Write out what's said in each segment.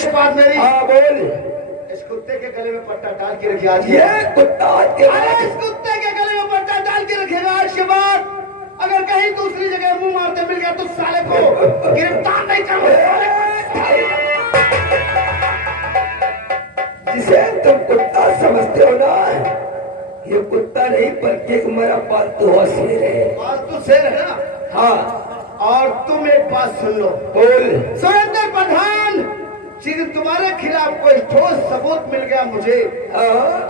एक बात मेरी। हाँ बोल। इस कुत्ते के गले में पट्टा डाल के रखिए आज। ये कुत्ता इस कुत्ते के गले में पट्टा डाल के रखेगा आज के बाद। अगर कहीं दूसरी जगह मुंह मारते मिल गया तो साले को गिरफ्तार नहीं करूंगा। जिसे तुम कुत्ता समझते हो ना, ये कुत्ता नहीं बल्कि एक मेरा पालतू हुआ शेर है। पालतू शेर है ना? हाँ। और तुम एक बात सुन लो। बोल। सुरेंद्र प्रधान, यदि तुम्हारे खिलाफ कोई ठोस सबूत मिल गया मुझे,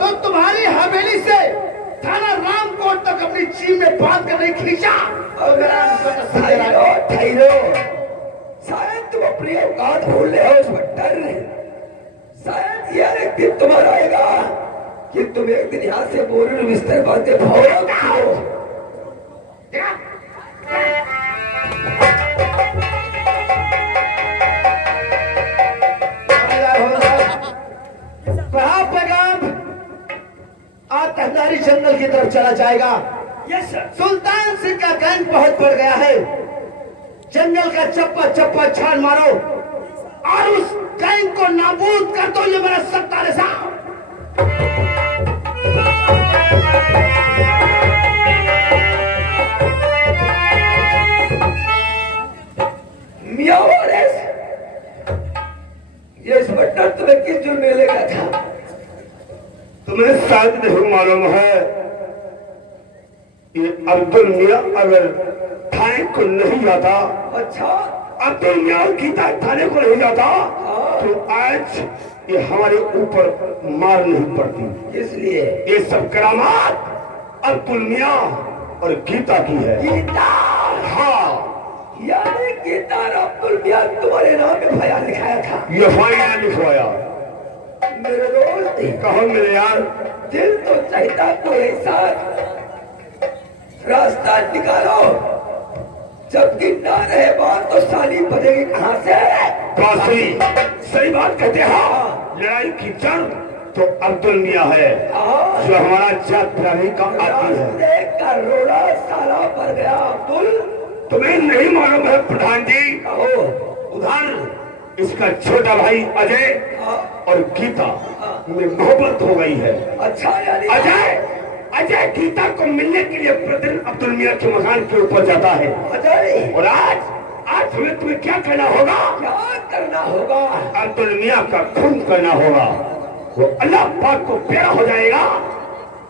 तो तुम्हारी हवेली से थाना रामकोट तक अपनी चीम में बांध कर नहीं खींचा। ठहरो, शायद तुम अपनी औकात भूल रहे हो। उसमें डर नहीं, शायद यार एक दिन तुम्हारा आएगा कि तुम एक दिन यहाँ से बोलने बिस्तर बातें भागो। पैगाम आज तहदारी जंगल की तरफ चला जाएगा। Yes sir. सुल्तान सिंह का गैंग बहुत बढ़ गया है। जंगल का चप्पा चप्पा छान मारो और उस गैंग को नाबूद कर दो। ये मेरा सत्ता है साहब। ये इस बट्टा तुम्हें किस जुर्म में लेगा था? तुम्हें शायद नहीं मालूम है, ये अब्दुल मियाँ अगर थाने को नहीं जाता, अच्छा, अब्दुल मियाँ गीता थाने को नहीं जाता तो आज ये हमारे ऊपर मार नहीं पड़ती। इसलिए ये सब करामात अब्दुल मियाँ और गीता की है। गीता? हाँ, यानी गीता और अब्दुल मियाँ तुम्हारे नाम में बयान लिखाया था। ये फाइल लिखवाया। मेरे दोस्त कहो मेरे यार, दिल तो चाहता तो ऐसा रास्ता निकालो, जबकि ना रहे बात तो साली बजेगी कहाँ से? काशी सही बात कहते हैं। लड़ाई की जड़ तो अब्दुल मियाँ है जो हमारा जात बिरादरी का आदमी है। करोड़ा साला भर गया अब्दुल। तुम्हें नहीं मालूम है प्रधान जी, उधर इसका छोटा भाई अजय और गीता में मोहब्बत हो गई है। अच्छा, यानी अजय गीता को मिलने के लिए प्रतिदिन अब्दुल मियाँ के मकान के ऊपर जाता है। अजय, और आज तुम्हें क्या करना होगा? क्या करना होगा? अब्दुल मियाँ का खून करना होगा। वो अल्लाह पाक को प्यारा हो जाएगा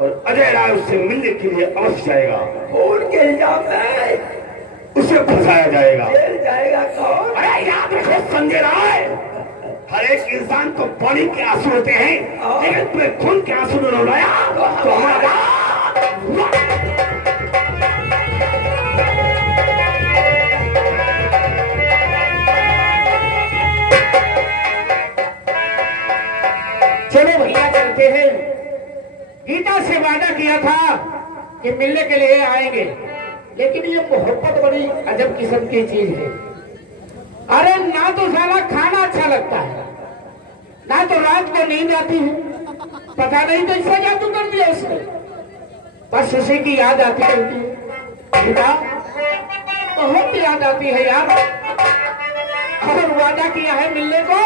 और अजय राय उससे मिलने के लिए अवश्य जाएगा। खून के इल्जाम में उसे फंसाया जाएगा। जेल जाएगा कौन? अरे याद रखो संजय राय, हर एक इंसान को पानी के आंसू होते हैं, लेकिन तुम्हें खून के आंसू ने रुलाया तो हमारा चलो भैया चलते हैं। गीता से वादा किया था कि मिलने के लिए आएंगे, लेकिन ये मोहब्बत बड़ी अजब किस्म की चीज है। अरे ना तो साला खाना अच्छा लगता है, ना तो रात को नींद आती है। पता नहीं तो इसका जादू कर दिया उसने, बस उसी की याद आती रहती है। गीता बहुत याद आती है यार। और वादा किया है मिलने को,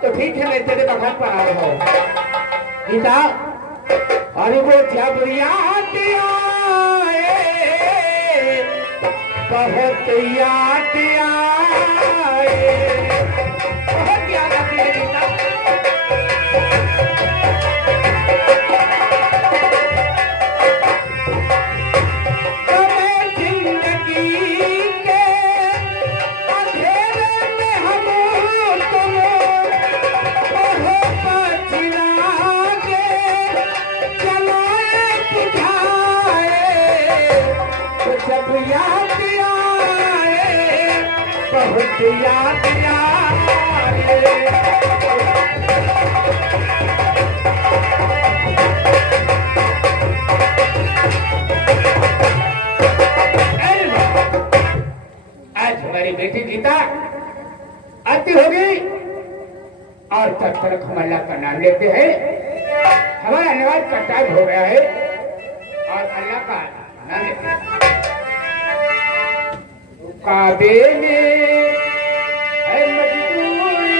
तो ठीक है मैं तेरे मकान पर आ रहा हूँ। गीता, अरे वो जब याद आए, बहुत याद आए, बहुत याद आती है गीता। बहुत याद आज हमारी बेटी गीता आती होगी और तब तक हम अल्लाह का नाम लेते हैं। हमारा नमाज का टाइम हो गया है और अल्लाह का नाम लेते हैं। काबे में है मजबूरी,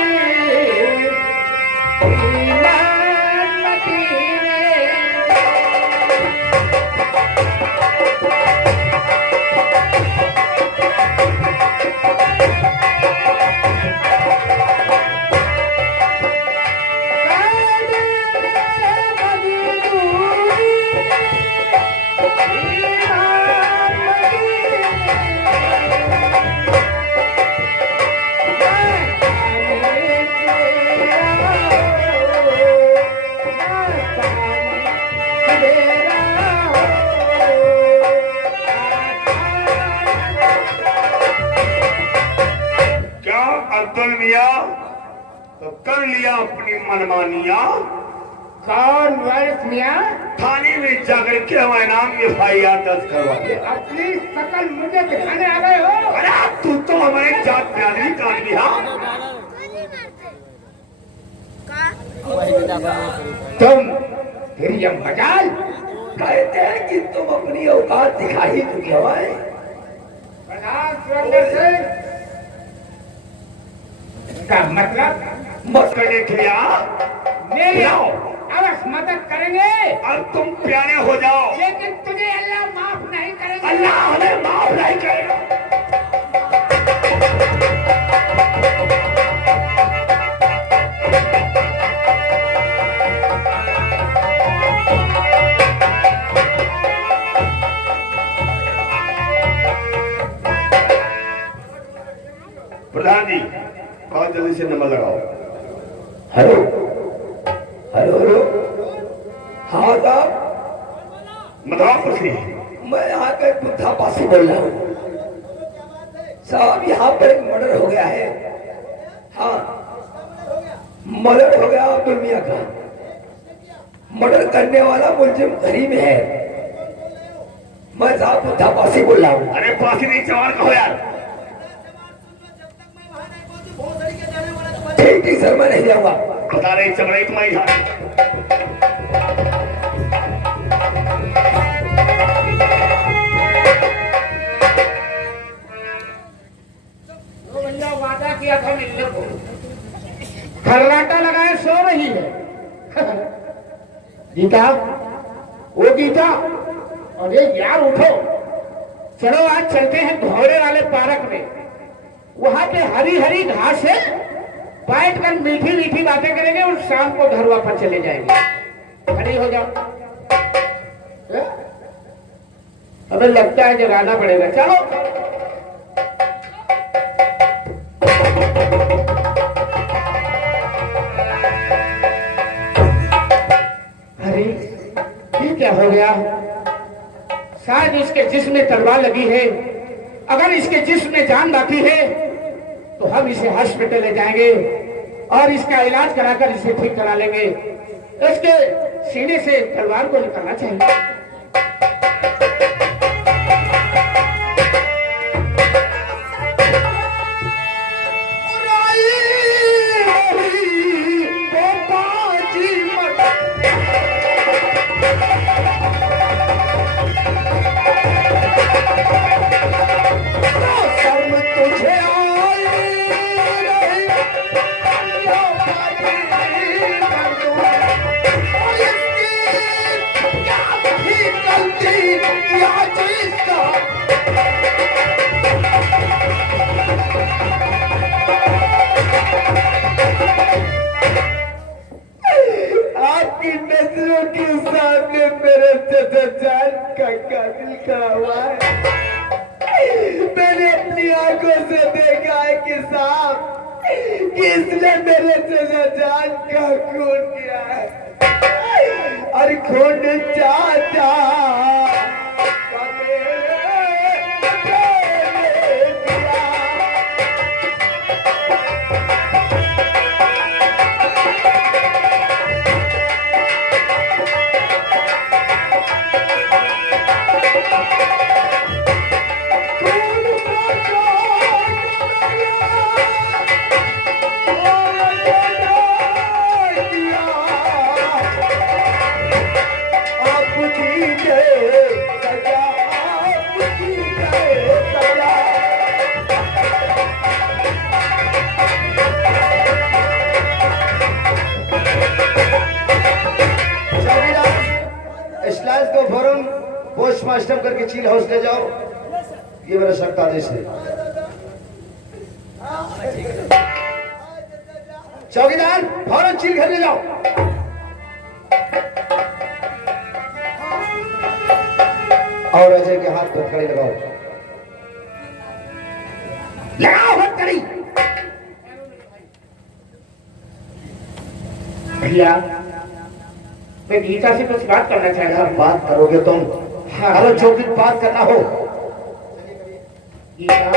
ईमान मदीने क्या अब्दुल मियाँ तो कर लिया अपनी मनमानिया। कौन वारिस मियाँ? थाने में जाकर के हमारे नाम FIR दर्ज करवा दिया। अपनी शकल मुझे दिखाने आ गए हो? अरे तू तो हमारे जात बिरादरी का आदमी है। तुम फिर ये मजाल कहते हैं कि तुम अपनी औकात दिखा ही चुके हो। का मतलब मत करने के लिए मेरी आओ। अवश्य मदद करेंगे, और तुम प्यारे हो जाओ। लेकिन तुझे अल्लाह माफ नहीं करेगा। अल्लाह हमें माफ नहीं करेगा। प्रधान जी बहुत जल्दी से नंबर लगाओ। Hello hello hello. हाँ साहब, मधुरापुर से मैं यहाँ का एक बुद्धा पासी बोल रहा हूँ साहब। यहाँ पर एक मर्डर हो गया है। हाँ, मर्डर हो गया अब्दुल मियाँ का। मर्डर करने वाला मुलजिम घरी में है। मैं साहब बुद्धा पासी बोल रहा हूँ। अरे पासी नहीं चवार कहो यार। ठीक ठीक सर, मैं नहीं जाऊंगा। बता रही चमड़ाई तुम्हारी है। तो भैया वादा किया था मिलने को, खर्राटा लगाए सो रही है। गीता, ओ गीता, अरे यार उठो, चलो आज चलते हैं घोड़े वाले पार्क में। वहां पे हरी हरी घास है, बैठ कर मीठी मीठी बातें करेंगे और शाम को घर वापस चले जाएंगे। खड़ी हो जाओ। अबे लगता है जगाना पड़ेगा, चलो। अरे ये क्या हो गया? शायद इसके जिस्म में तलवार लगी है। अगर इसके जिस्म में जान बाकी है तो हम इसे हॉस्पिटल ले जाएंगे और इसका इलाज कराकर इसे ठीक करा लेंगे। इसके सीने से तलवार को निकालना चाहिए। आपकी नजरों के सामने मेरे चाचा जान का कातिल खड़ा हुआ है। मैंने अपनी आंखों से देखा है कि साहब इसने मेरे चाचा जान का खून किया है। और खून चाचा का मेरे किया। कस्टम करके चील हाउस ले जाओ। ये मेरा सख्त आदेश है। चौकीदार फौरन चील घर ले जाओ। और अजय के हाथ पर हथकड़ी लगाओ। लगाओ हथकड़ी। भैया मैं गीता से कुछ बात करना चाहता हूँ। बात करोगे तुम? हाँ। अगर जो भी बात करना हो। गीता,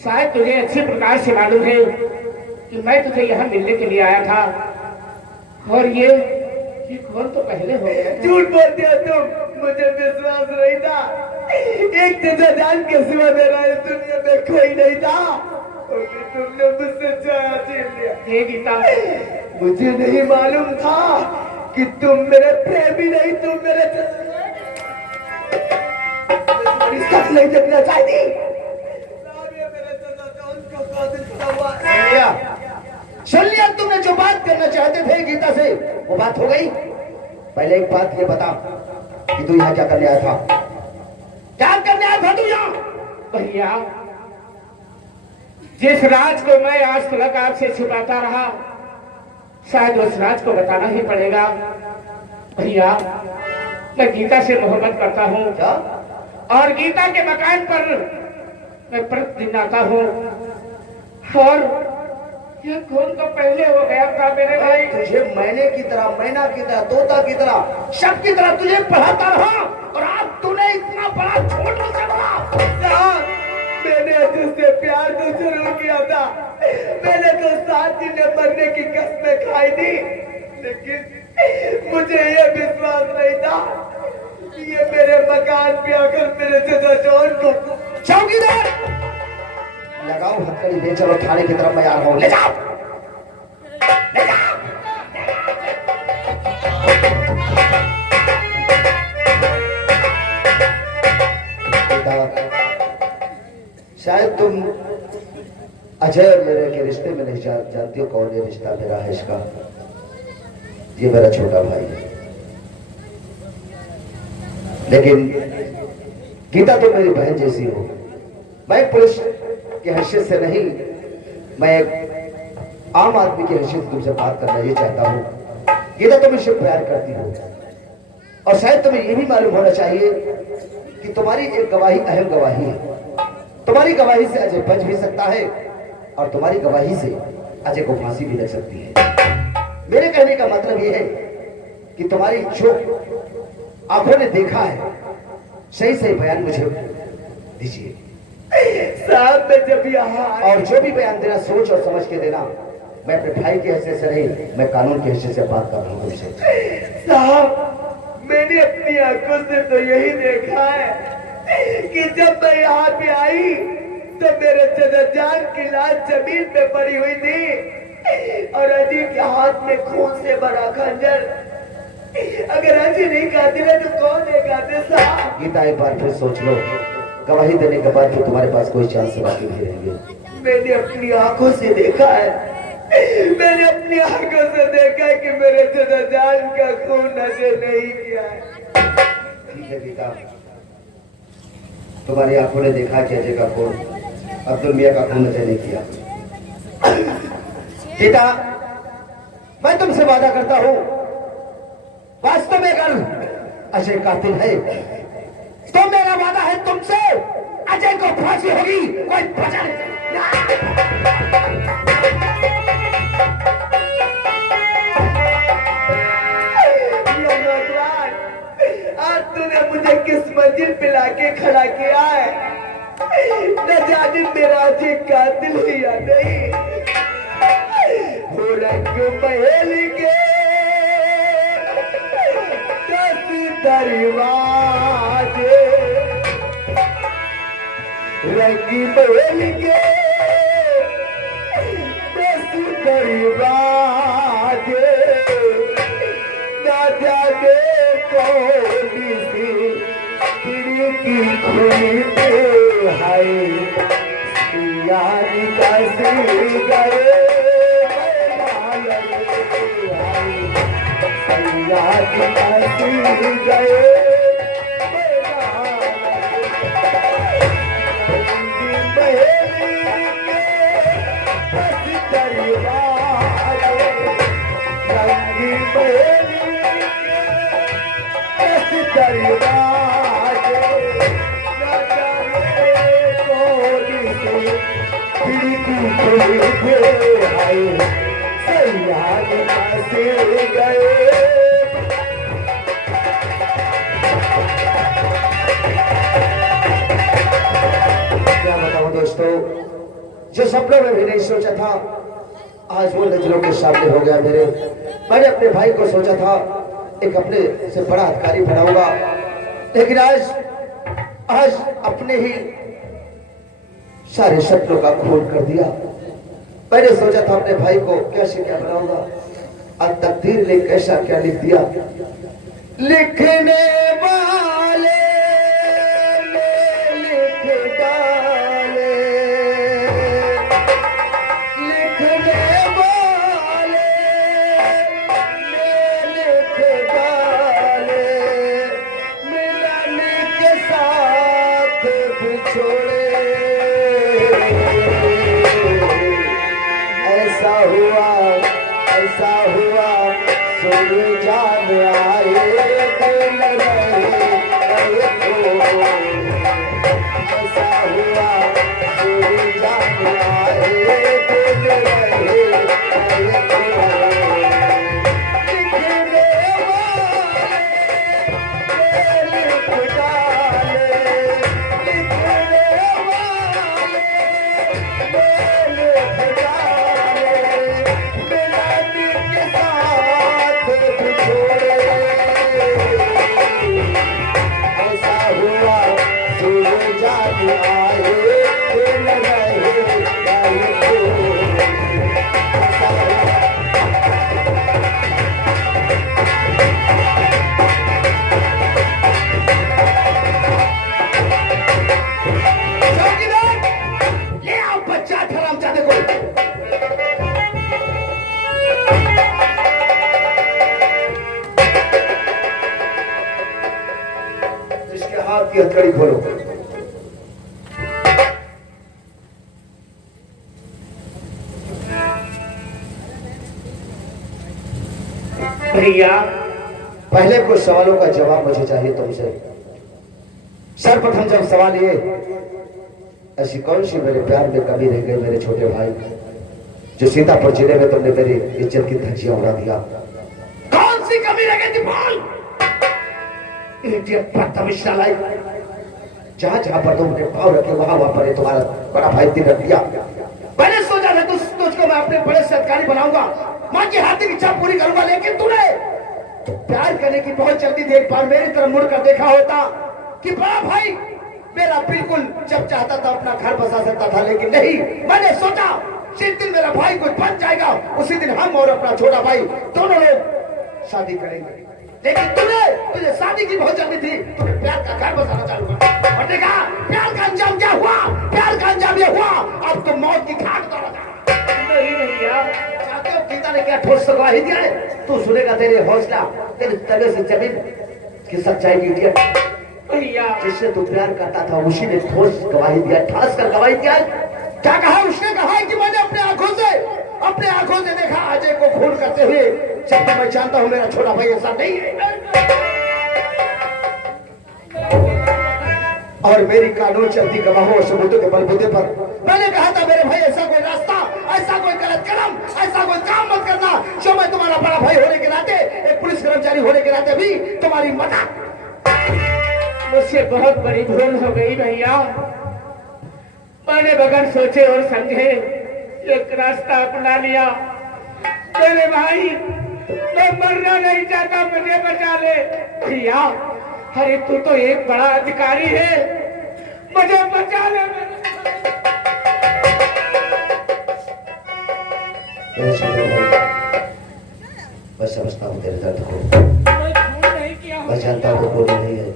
शायद तुझे अच्छी प्रकार से मालूम है कि मैं तुझे यहाँ मिलने के लिए आया था, और ये कौन तो पहले हो गया था। झूठ बोलते हो तुम, मुझे विश्वास नहीं था। एक जैसा जान के सिवा मेरा इस दुनिया में कोई नहीं था, और फिर तुमने मुझसे छाया छीन लिया। ये गीता, मुझे नहीं मालूम था कि तुम मेरे प्रेमी नहीं, तुम मेरे सच नहीं देखना चाहती। सुन लिया तुमने जो बात करना चाहते थे गीता से, वो बात हो गई। पहले एक बात ये बता कि तू यहाँ क्या करने आया था? क्या करने आया था तू यहाँ? भैया जिस राज को मैं आज तक आपसे छुपाता रहा, शायद उस राज को बताना ही पड़ेगा। भैया मैं गीता से मोहब्बत करता हूँ, क्या? और गीता के मकान पर मैं प्रतिदिन आता हूँ, और ये कौन तो पहले हो गया था मेरे भाई। तुझे मैने की तरह, मैना की तरह, तोता की तरह, शब की तरह तुझे पढ़ाता रहा, और आज तूने इतना बड़ा झूठ मुझसे बोला। मैंने तुझसे प्यार तो जरूर किया था, मैंने तो साथ ही में मरने की कसमें खाई थी, लेकिन मुझे ये विश्वास नहीं था कि ये मेरे मकान पे आकर मेरे चाचा जॉन को। चौकीदार लगाओ हथकड़ी, ले चलो थाने की तरफ। मैं आ रहा हूं, ले जाओ, ले जाओ। शायद तुम अजय और मेरे के रिश्ते में नहीं जानती हो कौन ये रिश्ता मेरा है। इसका ये मेरा छोटा भाई है, लेकिन गीता तो मेरी बहन जैसी हो। मैं पुलिस की हैसियत से नहीं, मैं एक आम आदमी की हैसियत तुमसे बात करना ये चाहता हूँ। गीता तुम इससे प्यार करती हो, और शायद तुम्हें ये भी मालूम होना चाहिए कि तुम्हारी एक गवाही अहम गवाही है। तुम्हारी गवाही से अजय बच भी सकता है, और तुम्हारी गवाही से अजय को फांसी भी लग सकती है। मेरे कहने का मतलब यह है कि तुम्हारी जो आंखों ने देखा है, सही सही बयान मुझे दीजिए। साहब मैं जब यहाँ और जो भी बयान देना सोच और समझ के देना। मैं अपने भाई की हैसियत से नहीं, मैं कानून की हैसियत से बात कर रहा हूँ तुमसे। साहब मैंने अपनी आंखों से तो यही देखा है कि जब मैं यहाँ पे आई तो मेरे चाचा जान की लाश जमीन पे पड़ी हुई थी, और अजी के हाथ में खून से भरा खंजर। अगर अजी नहीं कातिल है तो कौन है कातिल? साहब गीता एक बार फिर सोच लो, गवाही देने के बाद फिर तुम्हारे पास कोई चांस बाकी नहीं रहेंगे। मैंने अपनी आंखों से देखा है, मैंने अपनी आंखों से देखा है कि मेरे चाचा जान का खून नजर नहीं किया है। ठीक है गीता, तुम्हारी आंखों ने देखा कि अजय का खून अब्दुल मियां का खून नजर नहीं किया। गीता मैं तुमसे वादा करता हूं, वास्तव में अगर अजय कातिल है तो मेरा वादा है तुमसे, अजय को फांसी होगी, कोई बचा नहीं। आज तूने मुझे किस मंजिल पे लाके खड़ा किया है, न जाने मेरा अजय कातिल ही या नहीं। हो रंग महल के दरवाजे, रंगी महल के दरवाजे, ना जाने कौन सी खिड़की खुली है, यार कैसे गए याद कैसे गए क्या बताऊं दोस्तों, जो सपनों में भी नहीं सोचा था आज वो नजरों के सामने हो गया मेरे। मैंने अपने भाई को सोचा था एक अपने से बड़ा अधिकारी बनाऊंगा, लेकिन आज अपने ही सारे सपनों का खून कर दिया। मैंने सोचा था अपने भाई को कैसे क्या बनाऊंगा, आज तकदीर ने कैसा क्या लिख दिया। लिखने वाले ने लिख डाले, लिखने वाले ने लिख डाले, मिलन के साथ बिछोड़े। ऐसा हुआ सुन जान आए दिल रहे तो। ऐसा हुआ सुन जान आए दिल रहे तो। लिखने वाले लिख डाले, लिखने वाले लिख डाले, मिलन के साथ बिछोड़े। ऐसा हुआ सुन जान आए दिल रहे तो। ऐसा हुआ ले आओ बच्चा हरामजादे को। इसके हाथ की हथकड़ी खोलो। भैया पहले कुछ सवालों का जवाब मुझे चाहिए तुमसे। सर्वप्रथम जब सवाल ये, ऐसी कौन सी मेरे प्यार में कमी रह गई मेरे छोटे भाई, जो सीतापुर जिले में तुमने मेरी इज्जत की धज्जियां उड़ा दिया? कौन सी कमी रह गई थी बोल। इडियट बदतमीज नालायक। जहां जहां पर तुमने पाँव रखे वहां पर ये तुम्हारा बड़ा भाई दिन रख दिया। मैंने सोचा था तुझको मैं अपने बड़े से अधिकारी बनाऊंगा, मां की हाथ की इच्छा पूरी करूंगा, लेकिन तूने प्यार करने की बहुत जल्दी थी। एक बार मेरी तरफ मुड़कर देखा होता कि बड़ा भाई मेरा बिल्कुल जब चाहता था अपना घर बसा सकता था, लेकिन नहीं। मैंने सोचा जिस दिन मेरा भाई कुछ बन जाएगा उसी दिन हम और अपना छोटा भाई दोनों लोग शादी करेंगे, लेकिन तुझे शादी की बहुत जल्दी थी। तूने प्यार का घर बसाना चालू कर और देखा प्यार का अंजाम क्या हुआ। प्यार का अंजाम ये हुआ अब तो मौत की घाट दौड़ा जा। नहीं भैया, चाहते हो गीता ने क्या ठोस गवाही दिया है? तू सुनेगा तेरे हौसला, तेरे तले से जमीन की सच्चाई की इडियट। भैया जिससे तू प्यार करता था उसी ने ठोस गवाही दिया, ठास कर गवाही दिया। क्या कहा उसने? कहा कि मैंने अपने आंखों से देखा अजय को खून करते हुए, जबकि मैं जानता हूं मेरा छोटा भाई ऐसा नहीं है। और मेरी कानून चलती गवाहों और सबूतों के बलबूते पर मैंने कहा था मेरे भाई ऐसा कोई रास्ता, ऐसा कोई गलत कदम, ऐसा कोई काम मत करना जो मैं तुम्हारा बड़ा भाई होने के नाते, एक पुलिस कर्मचारी होने के नाते भी तुम्हारी मदद। मुझसे बहुत बड़ी भूल हो गई भैया। मैंने बगैर सोचे और समझे एक रास्ता अपना लिया। मेरे भाई मैं मरना नहीं चाहता, मुझे बचा ले भैया। अरे तू तो एक बड़ा अधिकारी है, मुझे बचा ले। मैं समझता हूँ तेरे दर्द को, मैं जानता हूँ बोली नहीं है,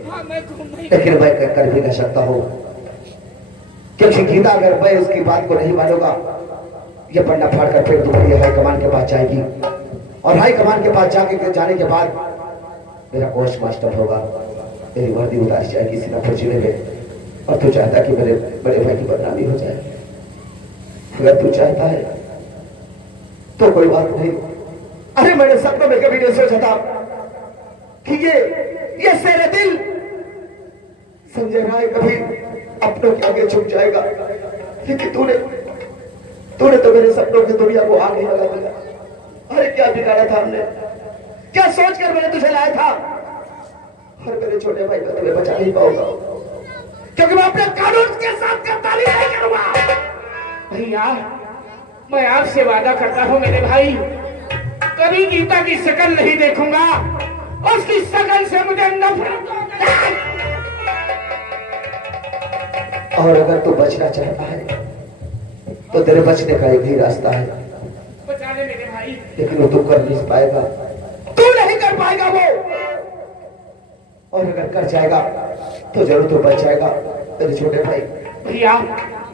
लेकिन मैं कर भी कह सकता हूँ, क्योंकि गीता अगर मैं इसकी बात को नहीं मानूंगा, ये पन्ना फाड़ कर फिर तुम्हारी हाई कमान के पास जाएगी, और हाई कमान के पास जाने के बाद मेरा पोस्ट मास्टर होगा, मेरी वर्दी उतारी जाएगी सीतापुर जिले में, और तू चाहता कि मेरे बड़े भाई की बदनामी हो जाए। अगर तू चाहता है तो कोई बात नहीं। अरे मैंने सपनों में कभी नहीं सोचा था कि ये शेर दिल संजय राय कभी अपनों के आगे झुक जाएगा। लेकिन तूने तो मेरे सपनों की दुनिया को आगे लगा दिया। अरे क्या बिगाड़ा था हमने, क्या सोचकर मैंने तुझे लाया था। और मेरे छोटे भाई मैं तुम्हें बचा नहीं पाऊंगा, क्योंकि मैं अपने कानून के साथ गद्दारी नहीं करूंगा। भैया मैं आपसे वादा करता हूँ मेरे भाई, कभी गीता की शक्ल नहीं देखूंगा, उसकी शक्ल से मुझे नफरत होती है। और अगर तू बचना चाहता है तो तेरे बचने का एक ही रास्ता है। बचा ले मेरे भाई। लेकिन वो तू कर नहीं पाएगा, तू नहीं कर पाएगा वो। और अगर कर जाएगा तो जरूर तू बच जाएगा तेरे छोटे भाई। भैया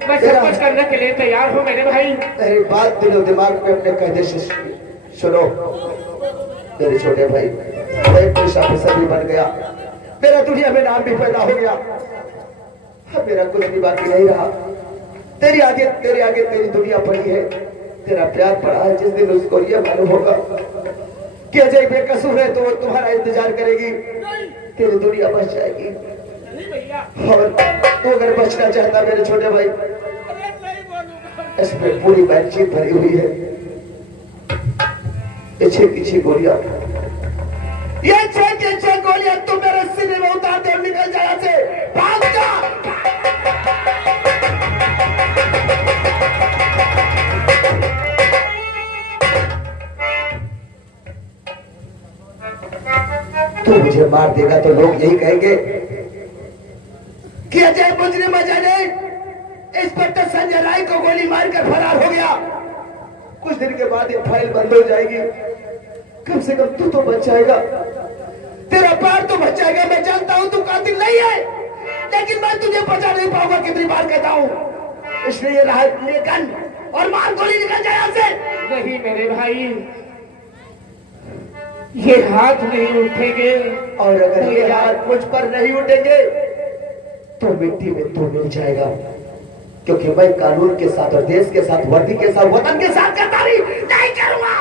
मैं सब कुछ करने के लिए तैयार हूँ मेरे भाई। तेरी बात दिलो दिमाग में अपने कायदे से सुनो मेरे छोटे भाई। मैं पुलिस ऑफिसर भी बन गया, मेरा दुनिया में नाम भी पैदा हो गया, अब मेरा कुछ भी बाकी नहीं रहा। तेरे आगे तेरी दुनिया पड़ी है, तेरा प्यार पड़ा है। जिस दिन उसको यह मालूम होगा कि अजय बेकसूर है तो वो तुम्हारा इंतजार करेगी, तेरी दुनिया बच जाएगी। और तू अगर बचना चाहता मेरे छोटे भाई, इसमें पूरी बातचीत भरी हुई है। पीछे पीछे गोलियां, ये छह गोलियां तुम मेरे सीने में उतार दे और निकल जा यहाँ से, भाग जा। तू मुझे मार देगा तो लोग यही कहेंगे कि अजय मुजरिम अजय ने इंस्पेक्टर संजय राय को गोली मारकर फरार हो गया। कुछ दिन के बाद ये फाइल बंद हो जाएगी, कम से कम तू तो बच जाएगा, तेरा पैर तो बच जाएगा। मैं जानता हूं तू कातिल नहीं है, लेकिन मैं तुझे बचा नहीं पाऊंगा, कितनी बार कहता हूं। इसलिए ये राह लेकर और मार गोली निकल जाए यहाँ से। नहीं मेरे भाई, ये हाथ नहीं उठेंगे। और अगर ये हाथ मुझ पर नहीं उठेंगे तो मिट्टी में तू मिल जाएगा, क्योंकि मैं कानून के साथ और देश के साथ, वर्दी के साथ, वतन के साथ गद्दारी नहीं करूंगा।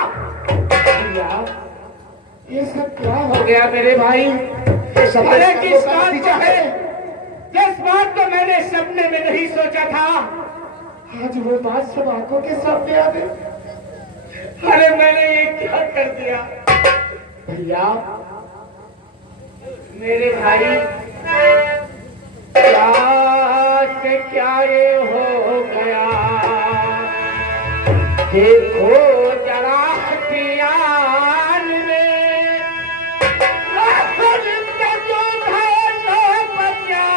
ये सब क्या हो गया मेरे भाई? अरे किस बात को है, जिस बात को मैंने सपने में नहीं सोचा था, आज वो बात सब आंखों के सामने आ गई। अरे मैंने ये क्या कर दिया भैया? मेरे भाई क्या ये हो गया, देखो जरा हथियार में बचा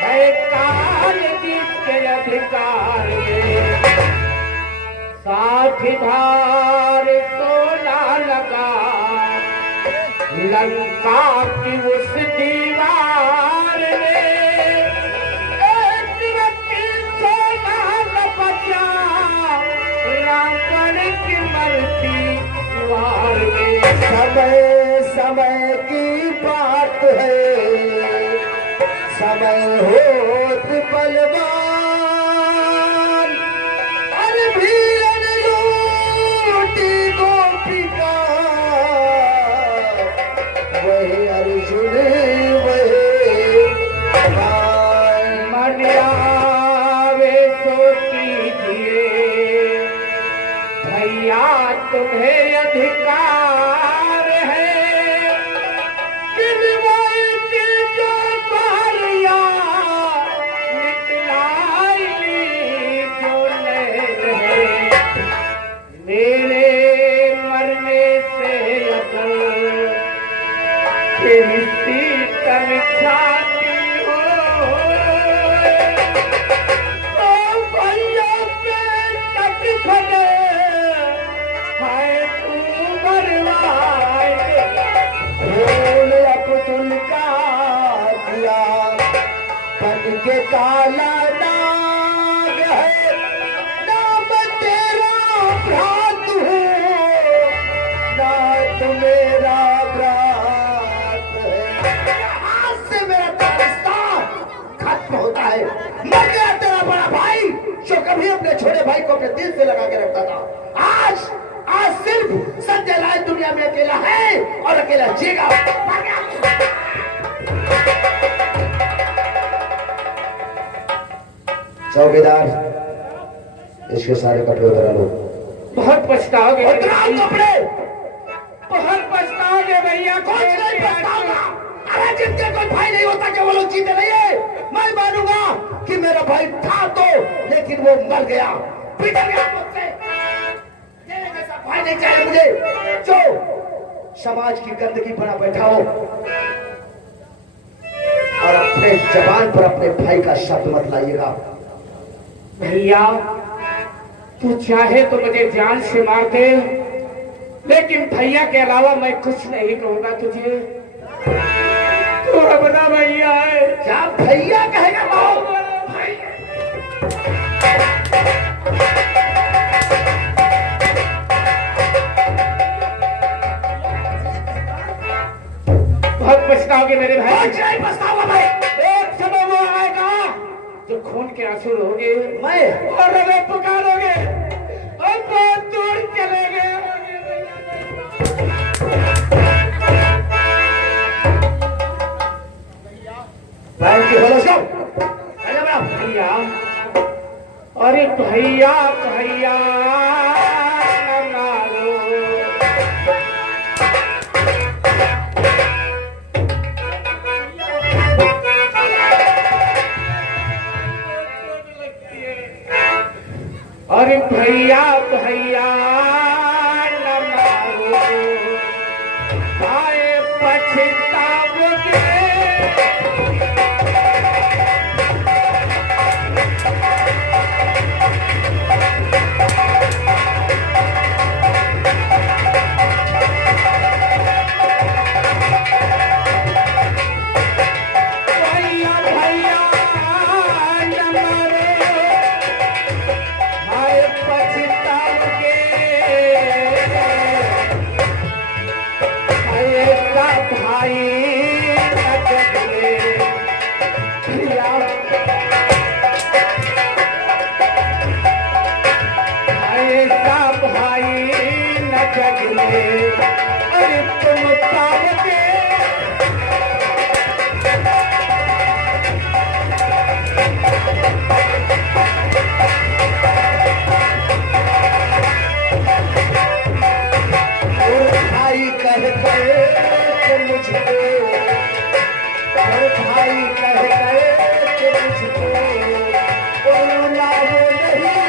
है काल जिसके अधिकार में, साथ धार सोना लगा लंका की उस दीवार में, एक रत्ती सोना न बचा रावण की मरती वार में। समय की बात है, समय होत बलवान, अनभीरन लूटी गोपिका, वही अर्जुन वही मन आवे तो कीजिए भैया, तुम्हें अधिकार है, किलवाई की जो बारिया निकलाई जो नैन है, मेरे मरने से अगर तेरी शीतल छाती हो, तो भैया के तट फटे हाय तू मरवाए। फूल अब्दुल का दिया बन के काला नाग है, नाम तेरा भ्रात हूँ, नाथ मेरा भ्रात है। हाथ से मेरा रिश्ता खत्म होता है, मर गया तेरा बड़ा भाई जो कभी अपने छोटे भाई को अपने दिल से लगा के रखता था, आज आज सिर्फ संजय लाल दुनिया में अकेला है और अकेला जीगा। चौकीदार, इसके सारे कपड़े उतरा लो। बहुत पछताओगे, उतराओ कपड़े। बहुत पछताओगे भैया। कुछ नहीं पछताऊंगा। अरे जिनके कोई भाई नहीं होता क्या वो लोग जीते नहीं है? मैं मानूंगा कि मेरा भाई था तो, लेकिन वो मर गया, बिछड़ गया मुझसे। तेरे जैसा भाई नहीं चाहिए मुझे जो समाज की गंदगी बना बैठा हो और अपने जबान पर अपने भाई का शब्द मत लाइएगा। भैया तू चाहे तो मुझे जान से मार दे, लेकिन भैया के अलावा मैं कुछ नहीं कहूंगा तुझे। तू अपना भैया है। क्या भैया कहेगा? बहुत पछताओगे मेरे भाई। कुछ नहीं पछताऊंगा मैं। एक समय वो आएगा जो खून के आंसू रोगे मैं और हमें पुकारोगे और बहुत दूर चले गए। भैया, अरे भैया भैया न मारो। अरे भैया भैया न मारो, आए पछताओगे। भैया भैया न मारो, आए पछताओगे। ऐसा भाई न जगले। भैया ऐसा भाई न जगले। अरे तुम पाओगे। भाई कह गए कि मुझको, और भाई कह गए कि मुझको बोलना वो नहीं।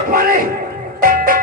ना पाने